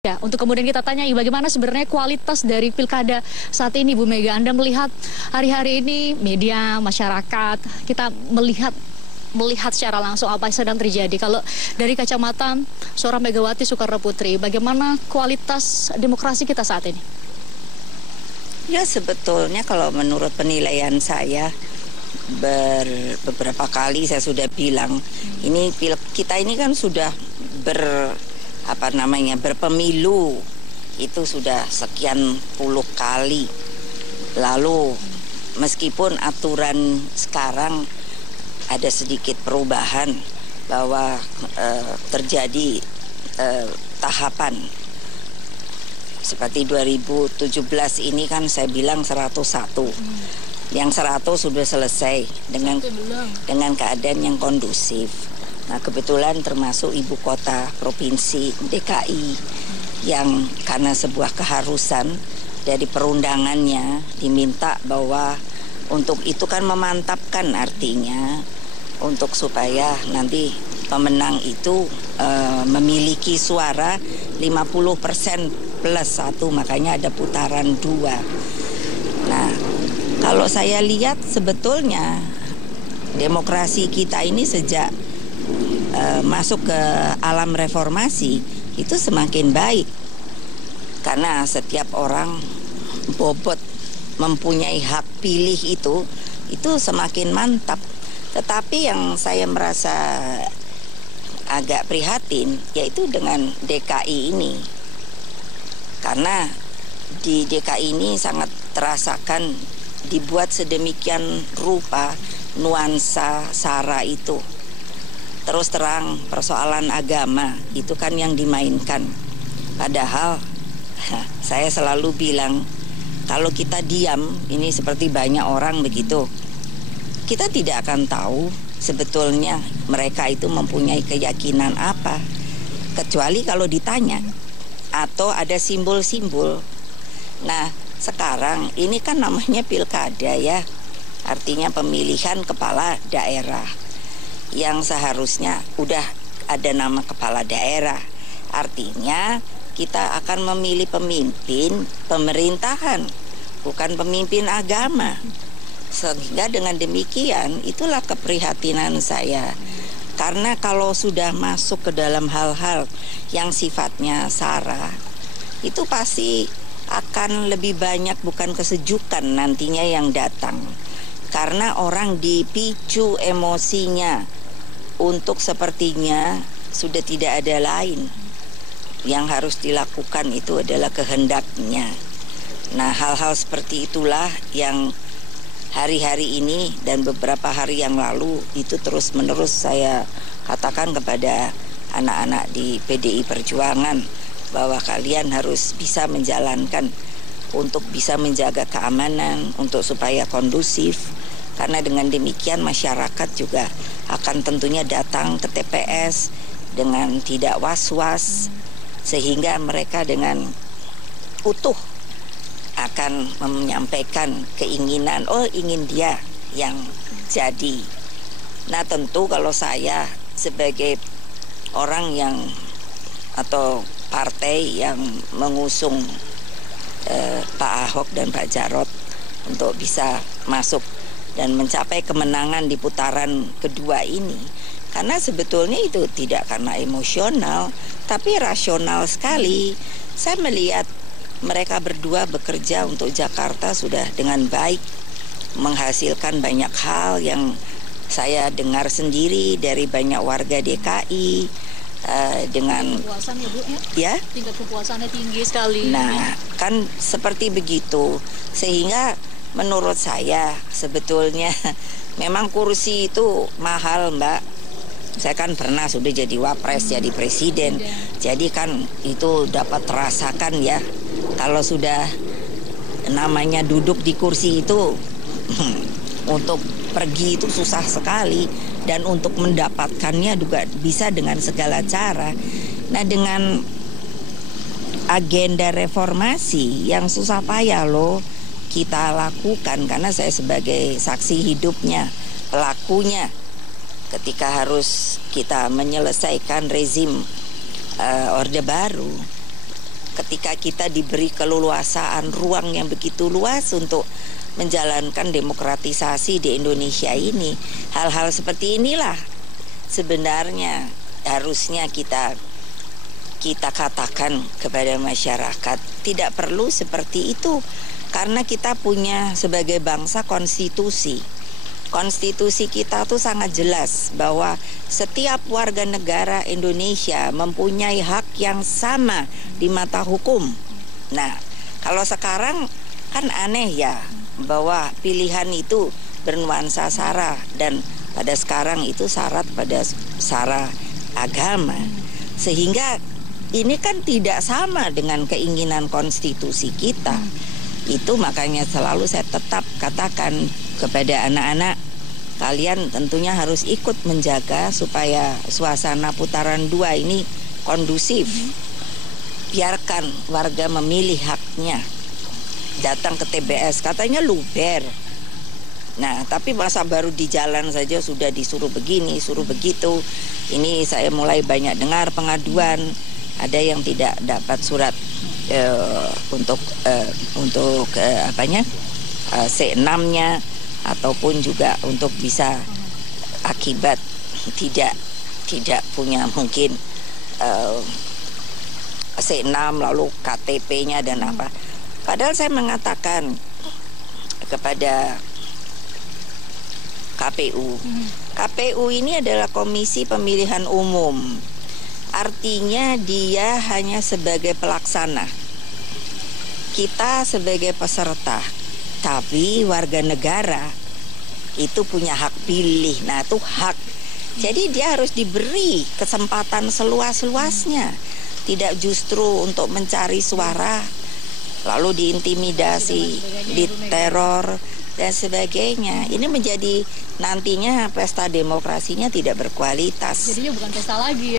Ya, untuk kemudian kita tanyai bagaimana sebenarnya kualitas dari pilkada saat ini, Bu Mega. Anda melihat hari-hari ini media, masyarakat, kita melihat secara langsung apa yang sedang terjadi. Kalau dari kacamata seorang Megawati Soekarno Putri, bagaimana kualitas demokrasi kita saat ini? Ya, sebetulnya kalau menurut penilaian saya, beberapa kali saya sudah bilang, kita ini kan sudah berpemilu itu sudah sekian puluh kali. Lalu meskipun aturan sekarang ada sedikit perubahan bahwa terjadi tahapan seperti 2017 ini kan saya bilang 101. Yang 100 sudah selesai dengan keadaan yang kondusif. Nah, kebetulan termasuk ibu kota provinsi DKI yang karena sebuah keharusan dari perundangannya diminta bahwa untuk itu kan memantapkan, artinya untuk supaya nanti pemenang itu memiliki suara 50% plus 1, makanya ada putaran 2. Nah, kalau saya lihat sebetulnya demokrasi kita ini sejak masuk ke alam reformasi itu semakin baik, karena setiap orang bobot mempunyai hak pilih itu semakin mantap. Tetapi yang saya merasa agak prihatin yaitu dengan DKI ini, karena di DKI ini sangat terasakan dibuat sedemikian rupa nuansa SARA itu. Terus terang persoalan agama itu kan yang dimainkan. Padahal saya selalu bilang, kalau kita diam, ini seperti banyak orang begitu, kita tidak akan tahu sebetulnya mereka itu mempunyai keyakinan apa, kecuali kalau ditanya atau ada simbol-simbol. Nah, sekarang ini kan namanya pilkada ya, artinya pemilihan kepala daerah, yang seharusnya udah ada nama kepala daerah. Artinya kita akan memilih pemimpin pemerintahan, bukan pemimpin agama. Sehingga dengan demikian itulah keprihatinan saya. Karena kalau sudah masuk ke dalam hal-hal yang sifatnya SARA, itu pasti akan lebih banyak bukan kesejukan nantinya yang datang. Karena orang dipicu emosinya untuk sepertinya sudah tidak ada lain. Yang harus dilakukan itu adalah kehendaknya. Nah, hal-hal seperti itulah yang hari-hari ini dan beberapa hari yang lalu itu terus-menerus saya katakan kepada anak-anak di PDI Perjuangan, bahwa kalian harus bisa menjalankan untuk bisa menjaga keamanan, untuk supaya kondusif. Karena dengan demikian masyarakat juga akan tentunya datang ke TPS dengan tidak was-was, sehingga mereka dengan utuh akan menyampaikan keinginan, oh ingin dia yang jadi. Nah, tentu kalau saya sebagai orang yang atau partai yang mengusung Pak Ahok dan Pak Jarot untuk bisa masuk dan mencapai kemenangan di putaran kedua ini, karena sebetulnya itu tidak karena emosional tapi rasional sekali. Saya melihat mereka berdua bekerja untuk Jakarta sudah dengan baik, menghasilkan banyak hal yang saya dengar sendiri dari banyak warga DKI. Dengan kepuasan ya, Bu, ya? Tingkat kepuasannya tinggi sekali. Nah, kan seperti begitu. Sehingga menurut saya sebetulnya memang kursi itu mahal, Mbak. Saya kan pernah sudah jadi wapres, jadi presiden. Jadi kan itu dapat terasakan ya, kalau sudah namanya duduk di kursi itu untuk pergi itu susah sekali, dan untuk mendapatkannya juga bisa dengan segala cara. Nah, dengan agenda reformasi yang susah payah loh kita lakukan, karena saya sebagai saksi hidupnya, pelakunya, ketika harus kita menyelesaikan rezim Orde Baru. ketika kita diberi keleluasaan ruang yang begitu luas untuk menjalankan demokratisasi di Indonesia ini, hal-hal seperti inilah sebenarnya harusnya kita katakan kepada masyarakat. Tidak perlu seperti itu, karena kita punya sebagai bangsa konstitusi. Konstitusi kita tuh sangat jelas bahwa setiap warga negara Indonesia mempunyai hak yang sama di mata hukum. Nah, kalau sekarang kan aneh ya, bahwa pilihan itu bernuansa sara, dan pada sekarang itu syarat pada sara agama. Sehingga ini kan tidak sama dengan keinginan konstitusi kita. Itu makanya selalu saya tetap katakan kepada anak-anak, kalian tentunya harus ikut menjaga supaya suasana putaran 2 ini kondusif. Biarkan warga memilih haknya. Datang ke TBS, katanya luber. Nah, tapi masa baru di jalan saja sudah disuruh begini, suruh begitu. Ini saya mulai banyak dengar pengaduan. Ada yang tidak dapat surat untuk C6-nya, ataupun juga untuk bisa akibat tidak punya mungkin C6 lalu KTP-nya dan apa. Padahal saya mengatakan kepada KPU, KPU ini adalah Komisi Pemilihan Umum. Artinya dia hanya sebagai pelaksana. Kita sebagai peserta, tapi warga negara itu punya hak pilih. Nah, itu hak. Jadi dia harus diberi kesempatan seluas-luasnya. Tidak justru untuk mencari suara, lalu diintimidasi, diteror, dan sebagainya. Ini menjadi nantinya pesta demokrasinya tidak berkualitas. Jadinya bukan pesta lagi.